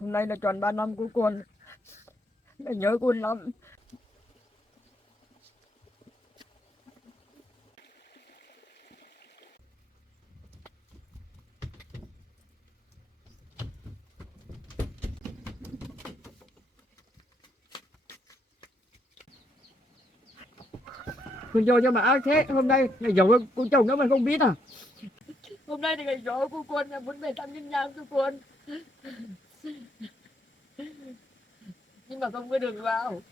Hôm nay là tròn 3 năm của con. Mẹ nhớ con lắm. Con vô cho mà áo thế. Hôm nay ngày giỗ của chồng nó mà không biết à. Hôm nay thì ngày giỗ của con là muốn về thăm nhân nhang của con. Nhưng mà không có được vào.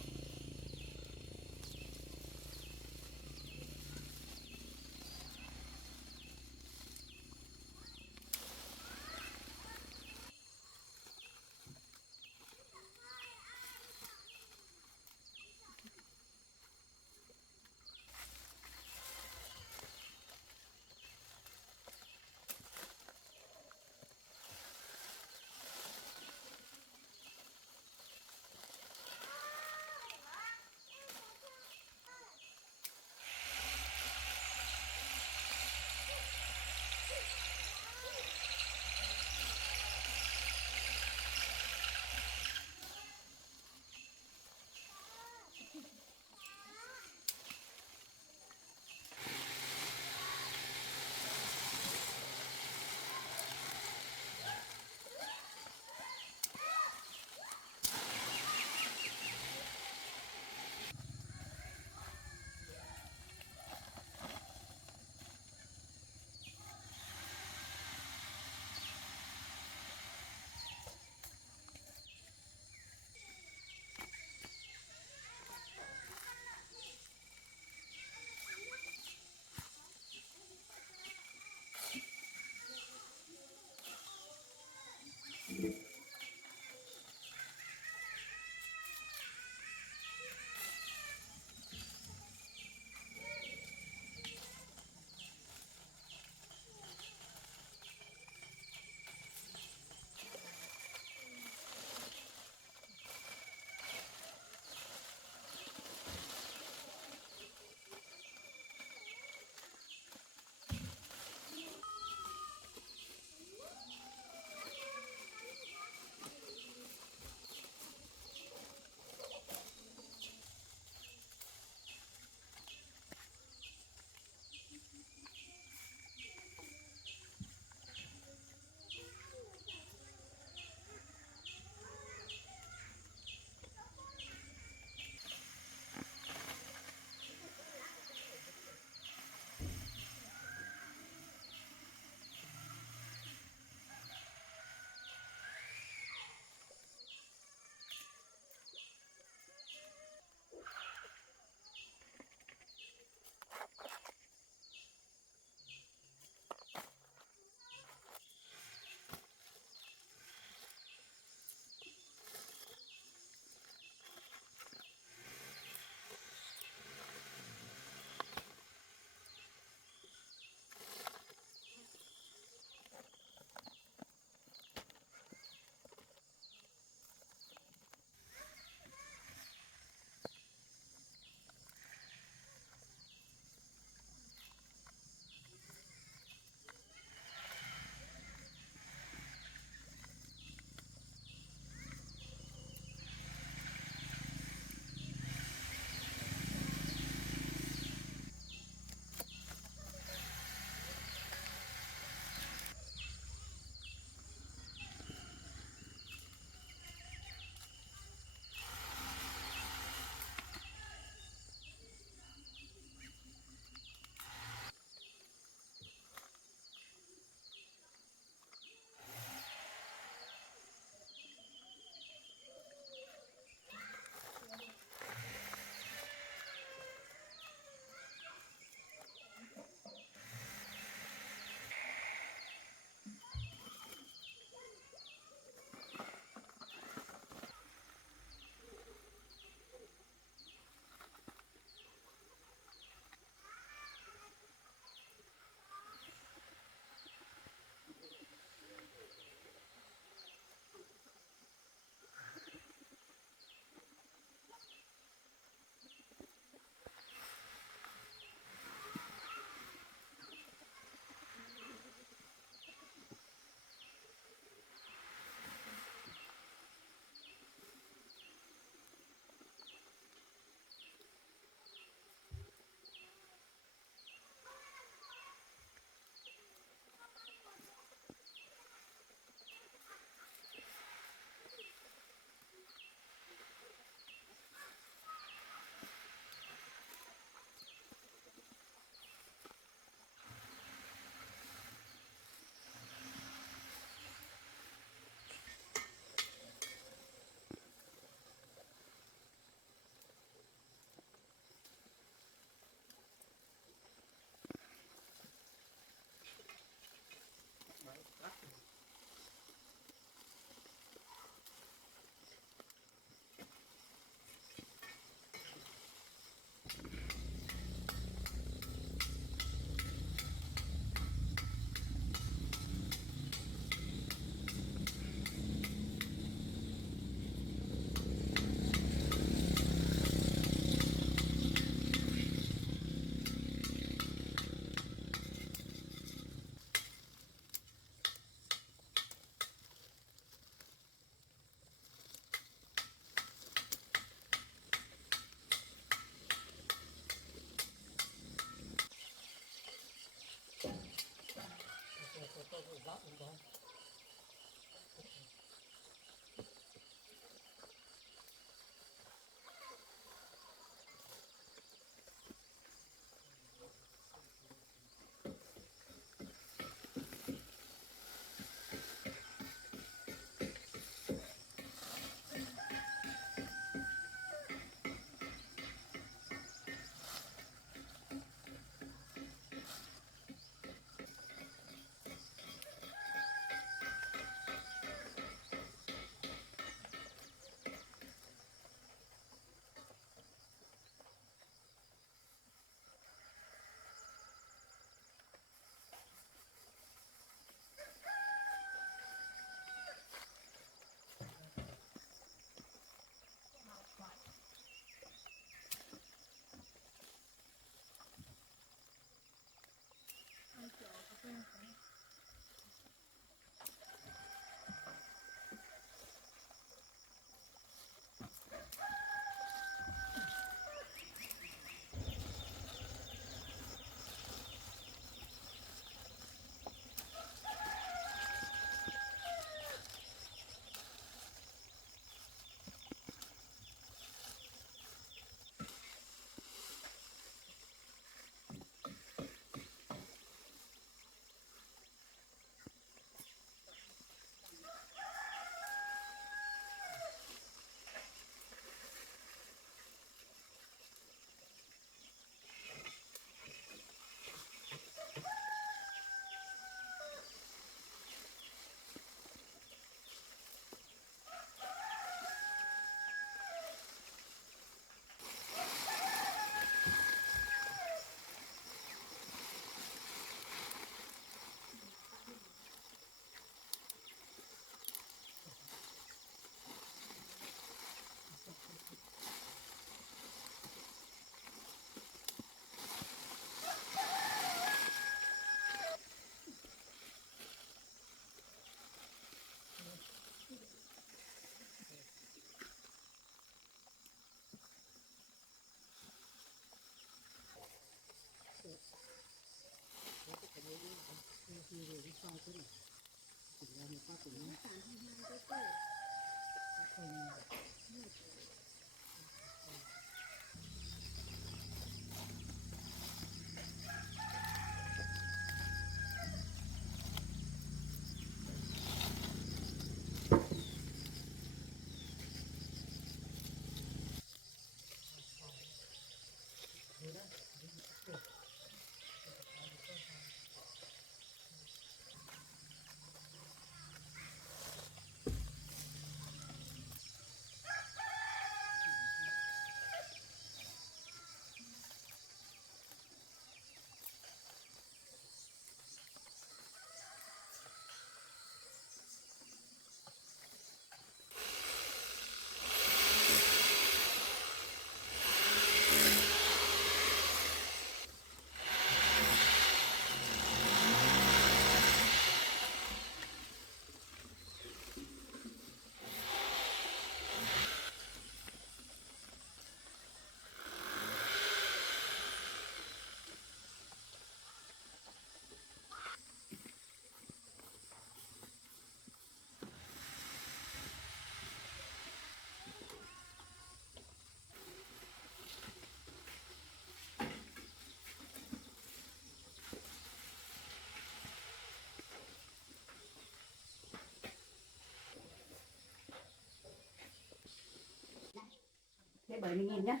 Thế bởi mình nhìn nhá.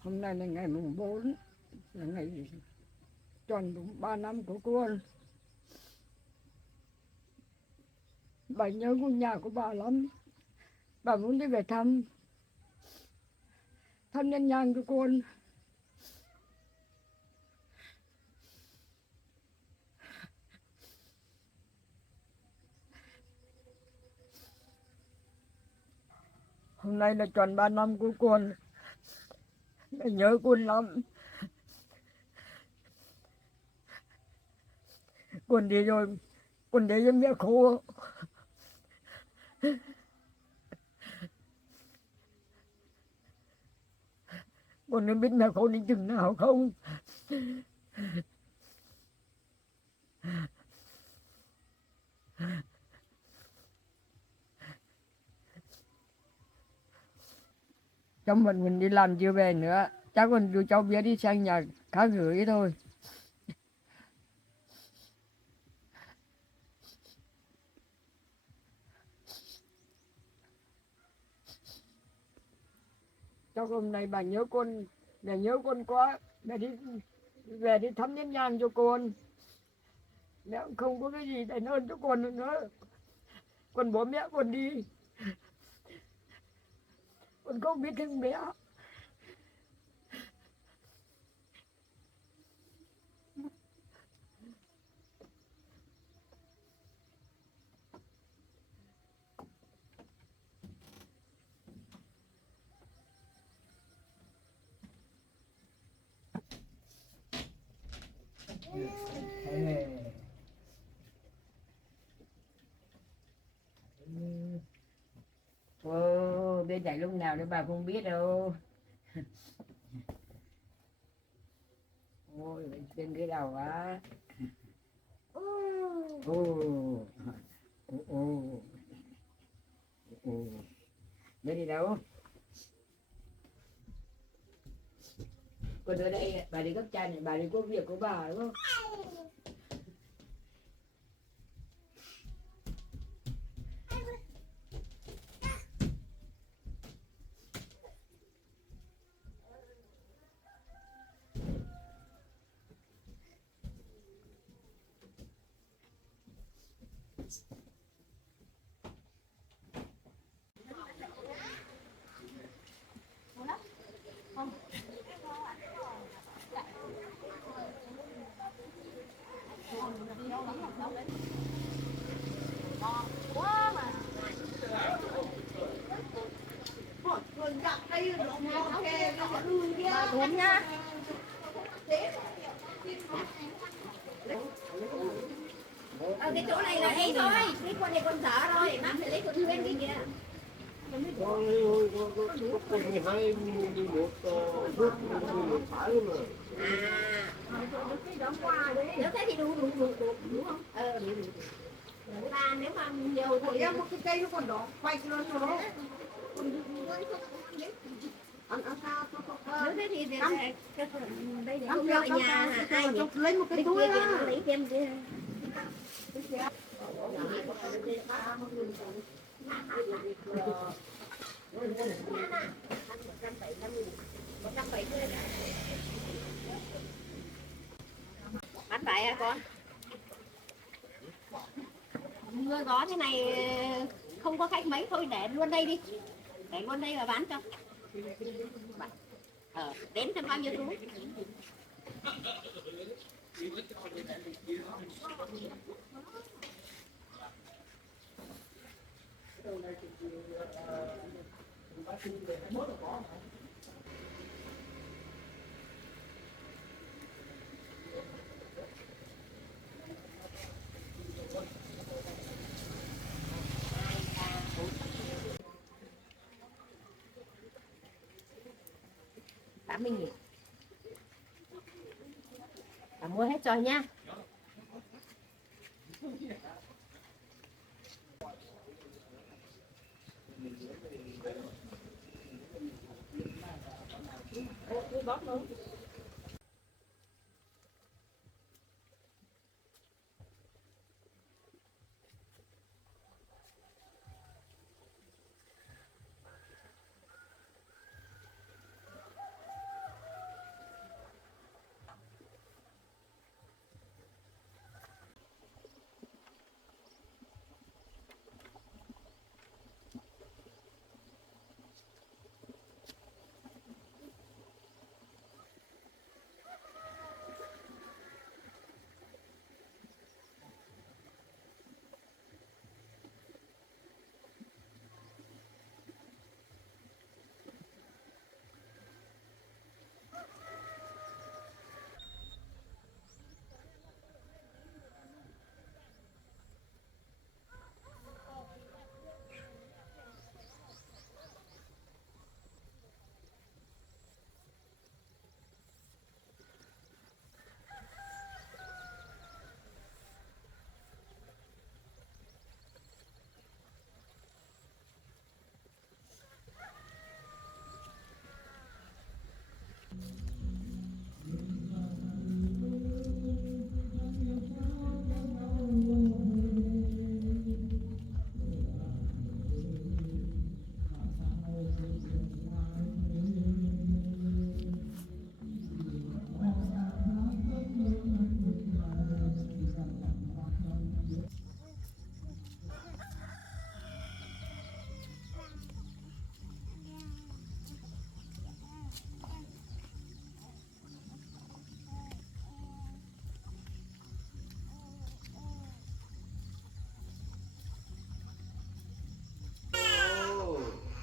Hôm nay là ngày mùng 4, là ngày tròn đúng 3 năm của cô. Bà nhớ ngôi nhà của bà lắm. Bà muốn đi về thăm nhân nhang của cô. Hôm nay là tròn 3 năm của cô. Bà nhớ cô lắm. Cô đi rồi, cô để cho mẹ khổ. Cô nên biết mẹ khổ đến chừng nào không? Trong mình đi làm chưa về nữa, chắc còn đưa cháu bé đi sang nhà khác gửi thôi. Cháu hôm nay bà nhớ con, bà nhớ con quá, bà đi về đi thăm nhân nhang cho con. Mẹ cũng không có cái gì đền ơn cho con nữa. Con bỏ mẹ con đi, con không biết thương mẹ. Ô, bên chạy lúc nào nữa bà không biết đâu. Ôi, trên cái đầu á. Ô, ô, ô, ô. Bé đi đâu? Con ở đây, bà đi gấp chăn này, bà đi có việc của bà đúng không? Đúng nhá. Ở cái chỗ này là đây thôi, cái con này con dở rồi, bác phải lấy con nguyên đi kìa. Nếu thế thì đủ đúng không? Đủ. Là nếu mà nhiều thì em một cái cây nó còn đỏ quay luôn rồi. Nếu thế thì đây để không ở nhà ai nhỉ? Lấy một cái túi đó. Lấy thêm đi. Bán phải à con? Mưa gió thế này không có khách mấy, thôi để luôn đây đi. Để luôn đây và bán cho. Đến thêm bao nhiêu túi? Mình nghỉ. Mua hết rồi nha.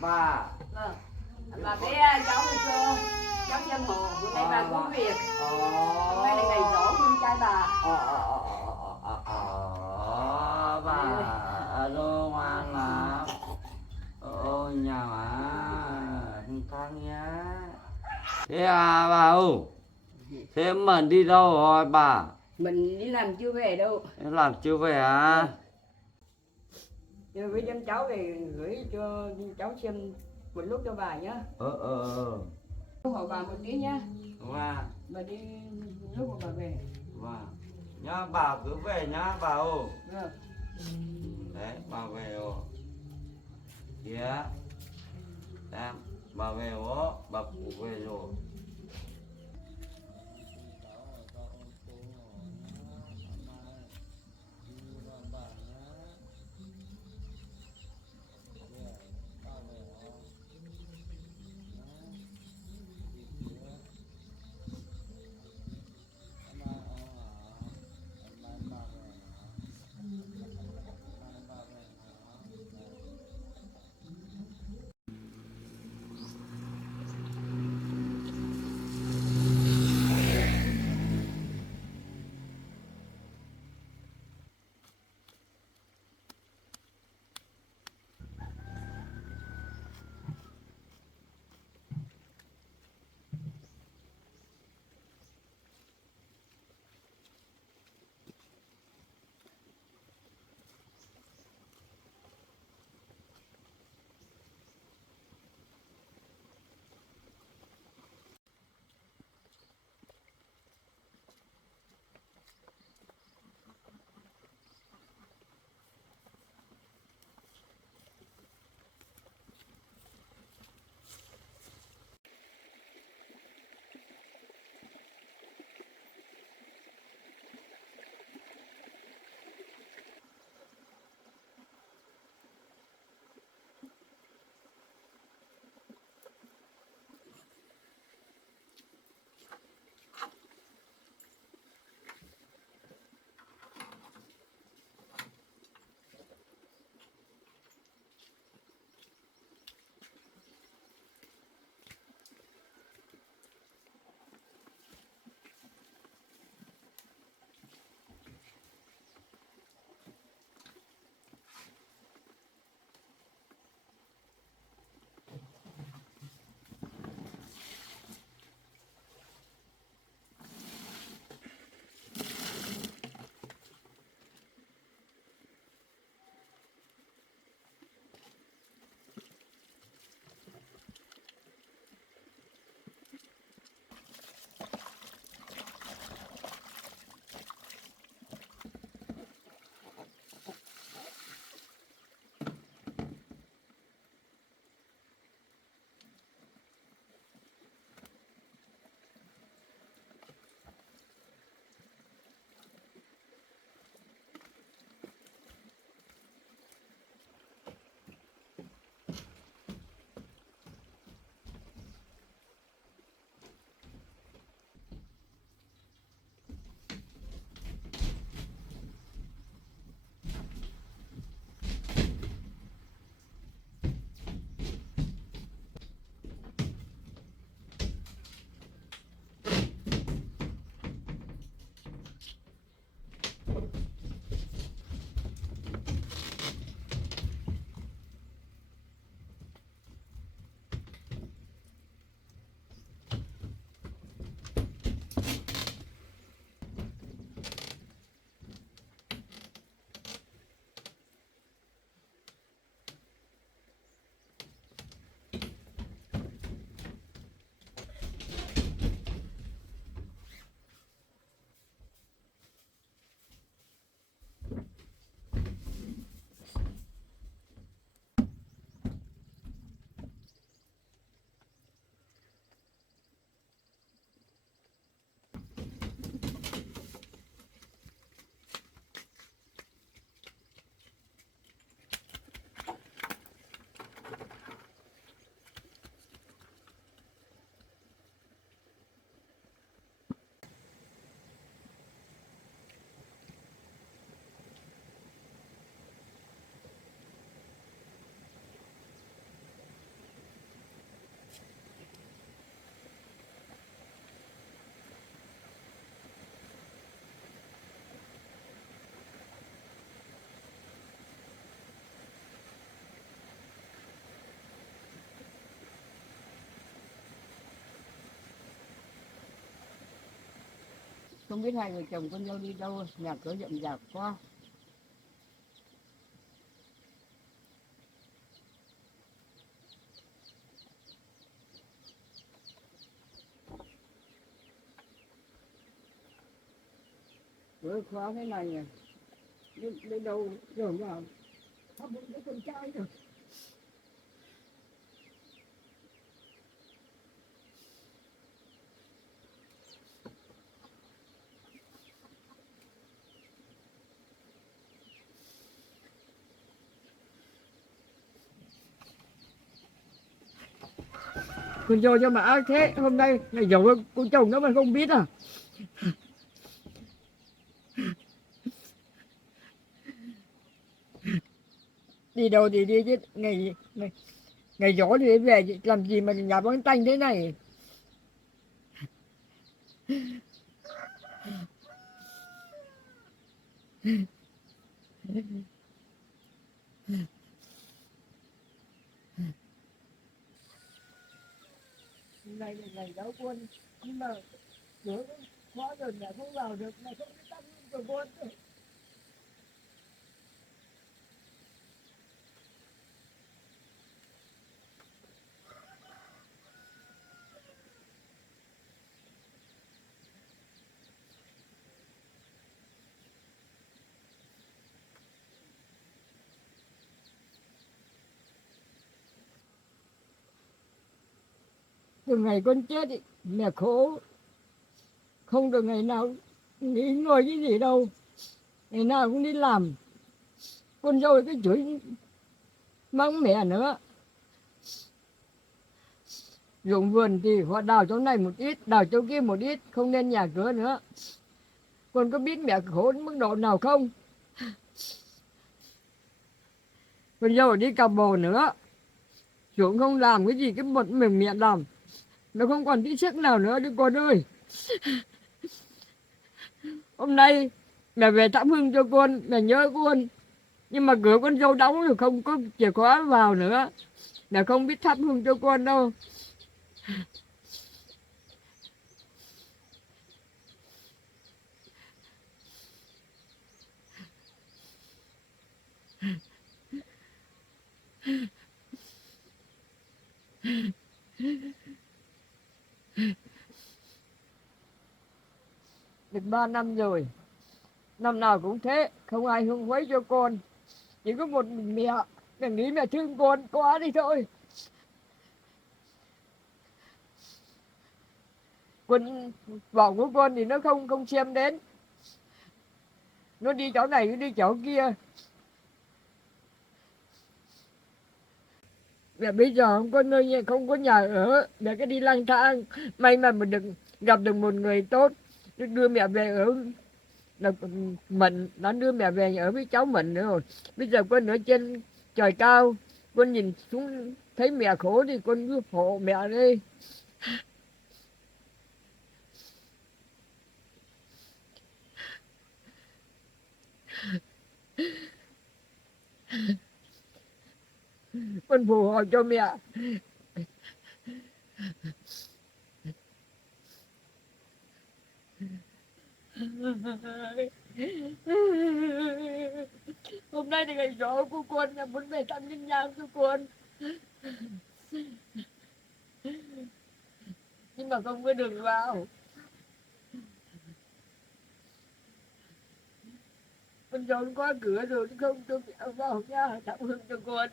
bà Vâng. Bà bé cháu đi chưa? Cháu xem hồ, hôm nay bà có việc. Hôm nay là ngày giỗ con trai bà. bà đâu ngoan là ôi nhà má thằng nhá thế à bà ơi thế mình đi đâu rồi bà Mình đi làm chưa về đâu. em làm chưa về à Giờ với đem cháu về gửi cho cháu xem một lúc cho bà nhá. Tôi hỏi bà một tí nhá. và Bà đi lúc mà bà về. và nhá bà cứ về nhá bà ơi Vâng. đấy bà về rồi kìa em bà về rồi bà cụ về rồi Không biết hai vợ chồng con dâu đi đâu, nhà cửa rậm rạp quá. Cửa khóa thế này nè, đi đâu rồi vào, không muốn cái con trai rồi. Con dâu cho mà ác thế, hôm nay ngày giàu con chồng nó mà không biết à. Đi đâu thì đi chứ, ngày gió thì về làm gì mà nhà bóng tanh thế này. Này là ngày giáo quân, nhưng mà cửa khóa rồi nhà không vào được, mà không biết tắt của quân. Từ ngày con chết ý, mẹ khổ, không được ngày nào nghỉ ngơi cái gì đâu, ngày nào cũng đi làm. Con dâu cái chửi mắng mẹ nữa. Ruộng vườn thì họ đào chỗ này một ít, đào chỗ kia một ít, không nên nhà cửa nữa. Con có biết mẹ khổ đến mức độ nào không? Con dâu đi cà bồ nữa, ruộng không làm cái gì, cái một mình mẹ làm, nó không còn tí sức nào nữa đi con ơi. Hôm nay mẹ về thắp hương cho con, mẹ nhớ con, nhưng mà cửa con dâu đóng rồi không có chìa khóa vào nữa, mẹ không biết thắp hương cho con đâu. Được 3 năm rồi, năm nào cũng thế, không ai hương quấy cho con, chỉ có một mình mẹ. Đừng nghĩ mẹ thương con quá đi thôi. Con vợ của con thì nó không xem đến, nó đi chỗ này nó đi chỗ kia. Mẹ bây giờ không có nơi, không có nhà ở, mẹ cứ đi lang thang. May mà mình được gặp được một người tốt, nó đưa mẹ về ở. Là mình đã đưa mẹ về ở với cháu mình nữa rồi. Bây giờ con ở trên trời cao, con nhìn xuống thấy mẹ khổ thì con cứ hộ mẹ đi. Con phù hộ cho mẹ. Hôm nay thì ngày giỗ của con, là muốn về thăm nhân nhang của con, nhưng mà không có đường vào. Con dâu nó khóa cửa rồi, nó không cho mẹ vào nha, thắp hương cho con.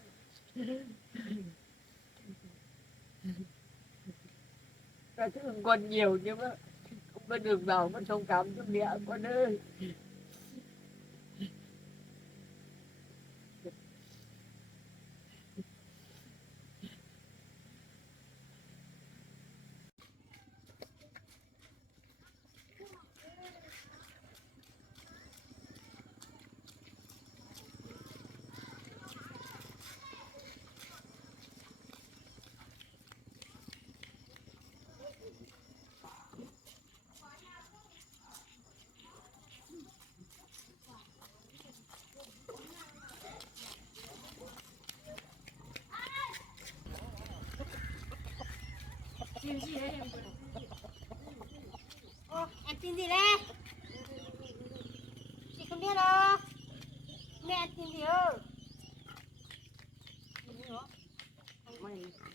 Ta thương con nhiều nhưng mà không có đường vào, con thông cảm cho mẹ con ơi. Ô, em tin gì đây? mẹ đó mẹ tìm gì ơ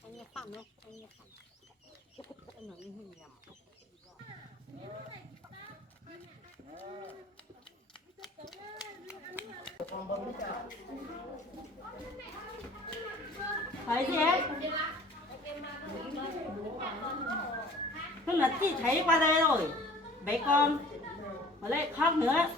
anh phạm đâu anh phạm anh nói như hình nhầm thấy gì ấy tức là chị thấy qua đây rồi bé con mà lại khóc nữa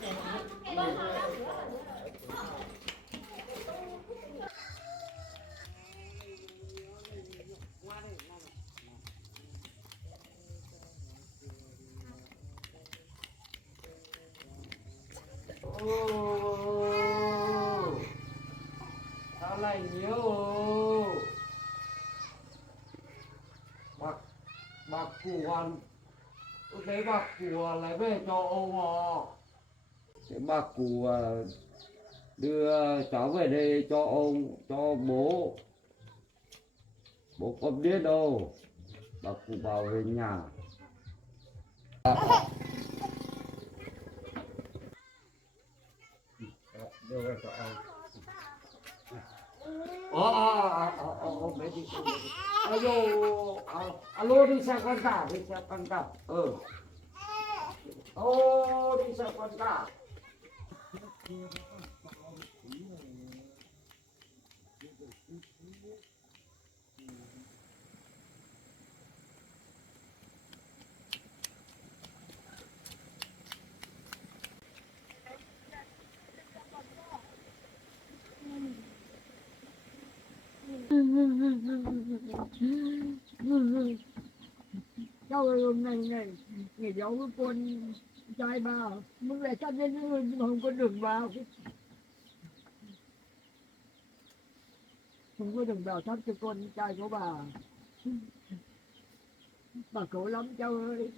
Sao lại nhiều bác cụ hoàn thấy bác cụ lấy về cho ông họ thế bác cụ đưa cháu về đây cho ông cho bố bố không biết đâu bác cụ bảo về nhà đưa về cho ông bé đi alo alo đi xe con cả đi xe con cả đi xe con cả cháu ơi hôm nay ngày cháu với con trai bà muốn về thăm đến nhưng mà không có đường vào không có đường vào thăm cho con trai của bà khổ lắm cháu ơi.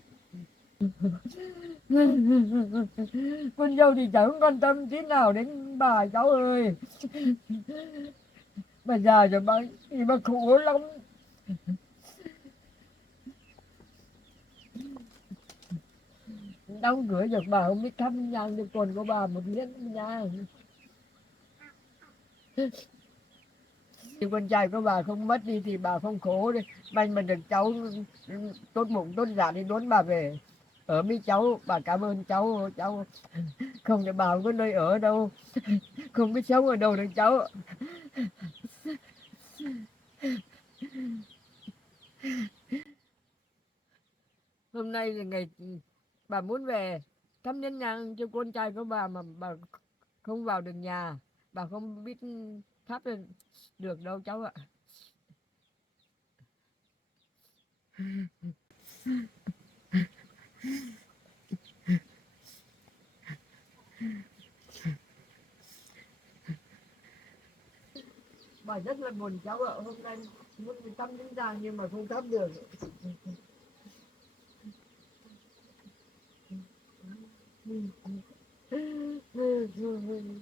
Con dâu thì chẳng quan tâm tí nào đến bà cháu ơi. Bà già rồi bà khổ lắm. Đóng cửa được bà không biết thăm nhang cho con của bà một miếng nhang. Thì con trai của bà không mất đi thì bà không khổ đi. May mà được cháu tốt bụng tốt dạ đi đón bà về. Ở với cháu, bà cảm ơn cháu không thì bà không có nơi ở đâu. Không biết sống ở đâu được cháu. Hôm nay là ngày bà muốn về thăm nhân nhang cho con trai của bà mà bà không vào được nhà. Bà không biết thắp được đâu cháu ạ. Bà rất là buồn cháu ạ. Hôm nay muốn đi thăm nhân nhang nhưng mà không thắp được.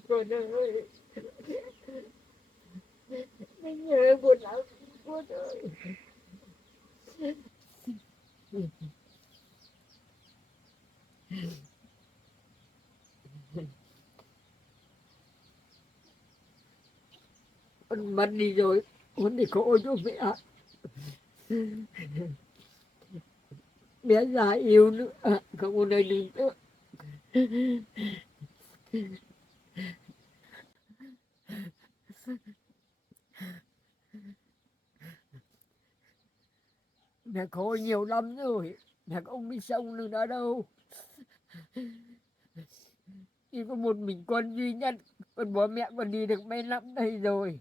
Con ơi, mình nhớ buồn lắm con ơi. Con mất đi rồi, con thì khổ cho mẹ. Mẹ già yêu nữa, không có nơi đi nữa. Mẹ khổ nhiều lắm rồi, mẹ không biết sống nữa nữa đâu. Chỉ có một mình con duy nhất, còn bố mẹ còn đi được mấy năm đây rồi.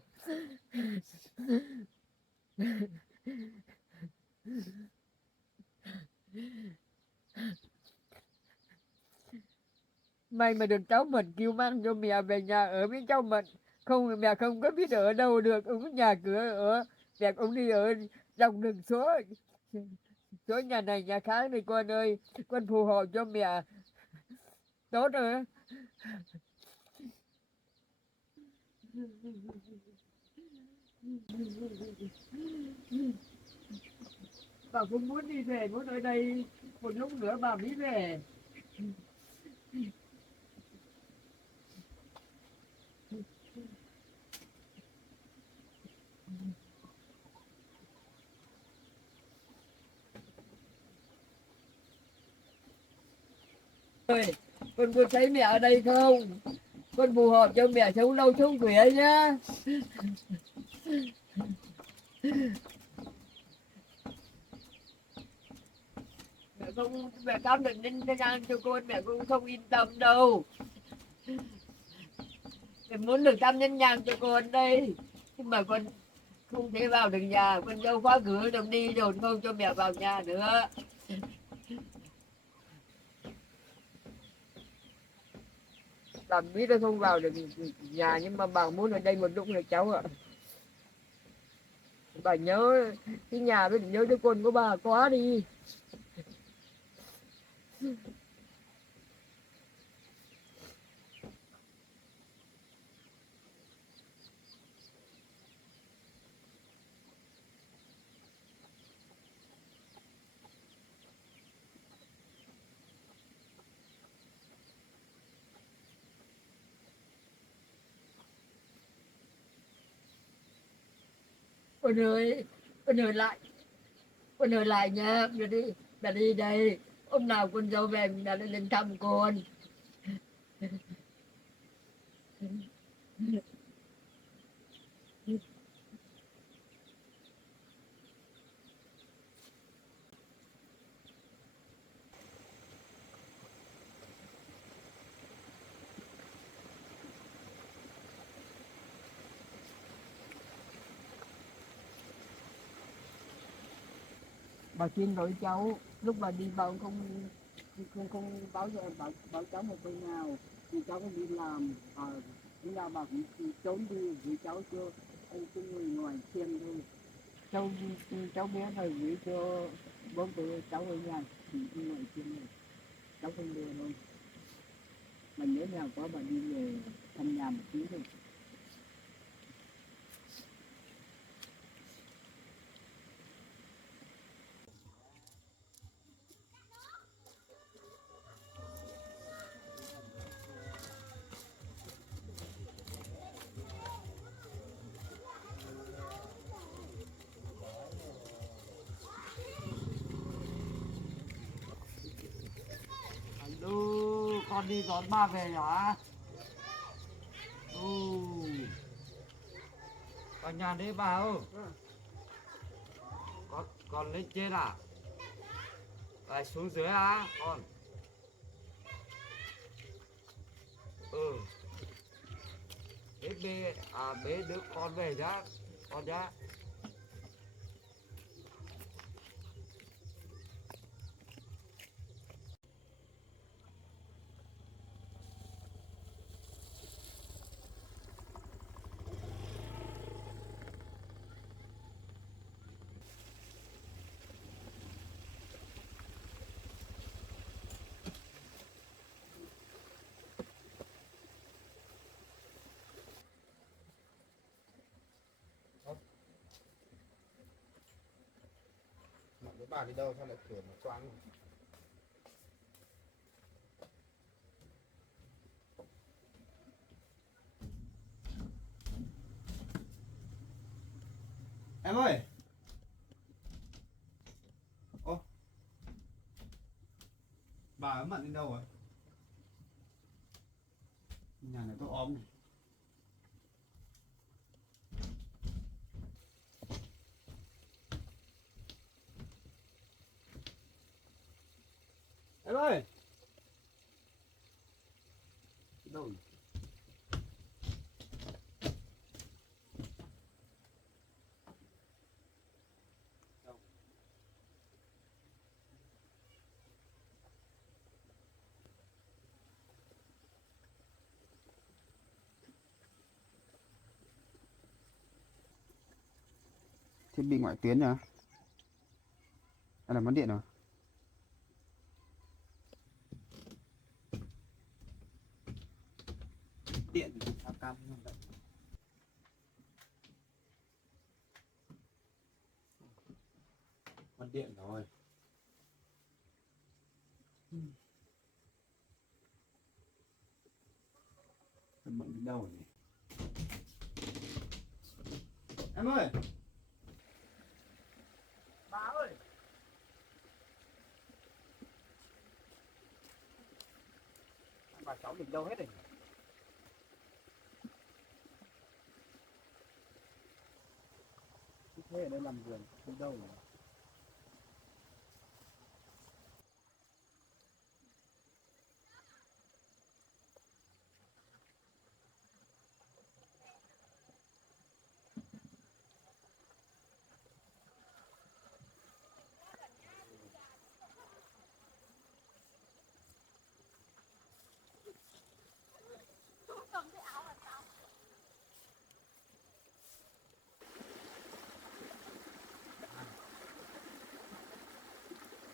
May mà được cháu Mận kêu mang cho mẹ về nhà ở với cháu Mận. Không thì mẹ không có biết ở đâu được, ông có nhà cửa ở. Mẹ ông đi ở dọc đường số nhà này nhà khác thì con ơi, con phù hộ cho mẹ tốt rồi. Bà cũng muốn đi về, muốn ở đây một lúc nữa bà mới về. ơi, con có thấy mẹ ở đây không? Con phù hợp cho mẹ sống lâu sống khỏe nhá. Mẹ cam định nên ngang cho con, mẹ cũng không yên tâm đâu. Mẹ muốn được tam nhân nhang cho con đây, nhưng mà con không thể vào được nhà, con dâu khóa cửa được đi rồi không cho mẹ vào nhà nữa. Làm biết nó không vào được nhà, nhưng mà bà muốn ở đây một lúc là cháu ạ. Bà nhớ cái nhà với nhớ đứa con của bà quá đi. Con ơi lại, con ơi lại nha, bà đi đây. Hôm nào con dâu về mình đã lên thăm con. Bà xin lỗi cháu, lúc bà đi bà không báo cho bảo cháu một câu nào, thì cháu cũng đi làm, lúc nào bà cũng trốn đi vì cháu chưa anh cái người ngoài xem thôi. Cháu bé này gửi cho bố tôi, cháu ở nhà thì đi ngoài xem này, cháu không đưa đâu. Mà nhớ nào có bà đi về thăm nhà một tí thôi. Alo, con đi đón ba về hả? Ở nhà đấy bà ơi. Con lên trên à? Lại xuống dưới à con? Bế đứa con về nhá, con nhá. Cái bà đi đâu sao lại cửa nó choáng. Em ơi. Ô, bà ở mặn đi đâu rồi? Nhà này có ốm này. Em ơi. Đâu rồi? Thiết bị ngoại tuyến nhá. Đây là mất điện rồi. Điện thì sao cam không vậy? Mất điện rồi. Em bận đi đâu rồi? Em ơi. Bà ơi, bà cháu mình đâu hết rồi. Thế ở đây làm vườn không đâu rồi.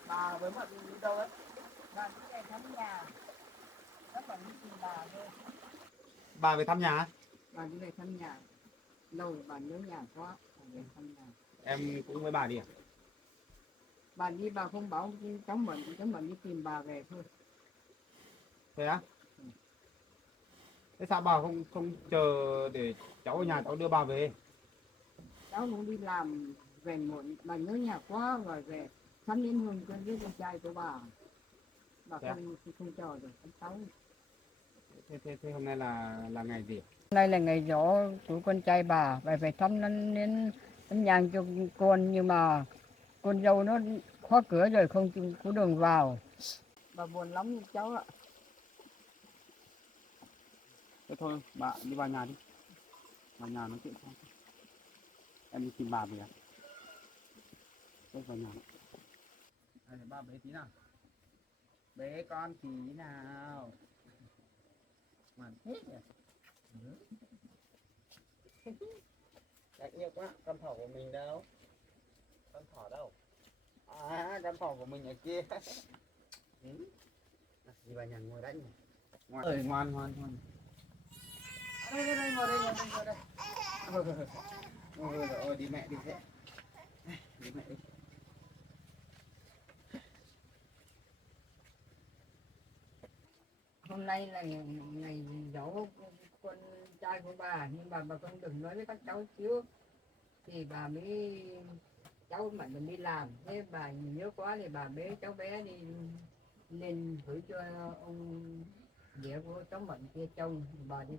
Bà với mận đi đâu ấy? Bà đi đây thăm nhà. Các bạn đi tìm bà thôi. Bà về thăm nhà á? Bà đi đây thăm nhà. Lâu rồi bà nhớ nhà quá. Bà về thăm nhà. Em cũng với bà đi à? Bà đi bà không bảo cháu Mận đi tìm bà về thôi. Thế á? Thế sao bà không không chờ để cháu ở nhà cháu đưa bà về? Cháu cũng đi làm về muộn, bà nhớ nhà quá rồi về thăm liên hương cho đứa con trai của bà. Bà Dạ. không chờ được cháu. Thế hôm nay là ngày gì? Hôm nay là ngày giỗ của con trai bà, bà phải thăm đến nhang cho con, nhưng mà con dâu nó khóa cửa rồi không có đường vào. Bà buồn lắm cháu ạ. Thế thôi, bà đi vào nhà đi. Vào nhà nói chuyện xong. Em đi tìm bà về à? Thế vào nhà. Đây, bà bế tí nào. Bế con tí nào. Ngoan thế nhỉ? Đáng yêu quá, con thỏ của mình đâu? Con thỏ đâu? À, con thỏ của mình ở kia. Đi vào nhà ngồi đấy nhỉ? Ngoan, ngoan. Đây, ngồi đây. Ôi, đi mẹ đi thế. Đi mẹ đi. Hôm nay là ngày giỗ con trai của bà, nhưng bà con đừng nói với các cháu trước. Thì bà mới cháu mình đi làm, thế bà nhớ quá thì bà bế cháu bé đi lên gửi cho ông địa của cháu Mận kia trông, bà đi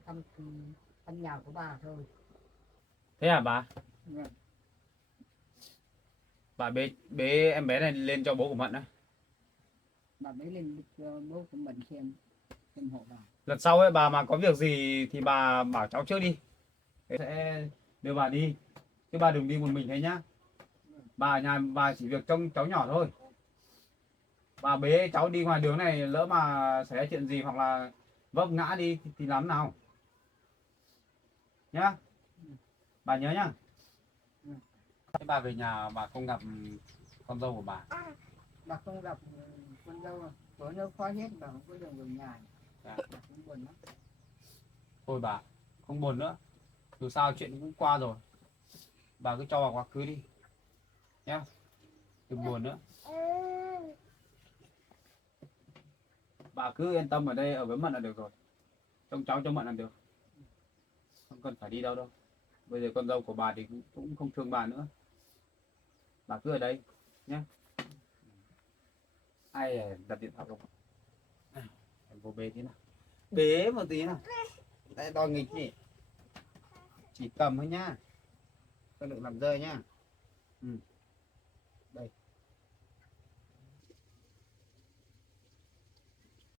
thăm nhà của bà thôi. Thế à bà? Vâng. Bà bế em bé này lên cho bố của Mận á. Bà mới lên cho bố của mình xem hộ bà. Lần sau ấy bà mà có việc gì thì bà bảo cháu trước đi. Thế sẽ đưa bà đi. Chứ bà đừng đi một mình thế nhá. Bà ở nhà bà chỉ việc trông cháu nhỏ thôi. Bà bế cháu đi ngoài đường này lỡ mà xảy ra chuyện gì hoặc là vấp ngã đi thì làm nào? Nhá. Bà nhớ nhá. Thế bà về nhà bà không gặp con dâu của bà. Bà không gặp con dâu, bữa nó khóa hết, bà không có đường về nhà. Dạ. Bà cũng buồn lắm. Thôi bà, không buồn nữa. Dù sao chuyện cũng qua rồi. Bà cứ cho vào quá khứ đi. Nhá. Đừng buồn nữa. Bà cứ yên tâm ở đây ở với Mận là được rồi. Trông cháu cho Mận là được. Không cần phải đi đâu đâu. Bây giờ con dâu của bà thì cũng không thương bà nữa. Bà cứ ở đây nhé. Ai đặt điện thoại không? Em vô bế tí nào. Bế một tí nào. Đây đo nghịch nhỉ. Chỉ cầm thôi nhá. Không được làm rơi nhá. Đây.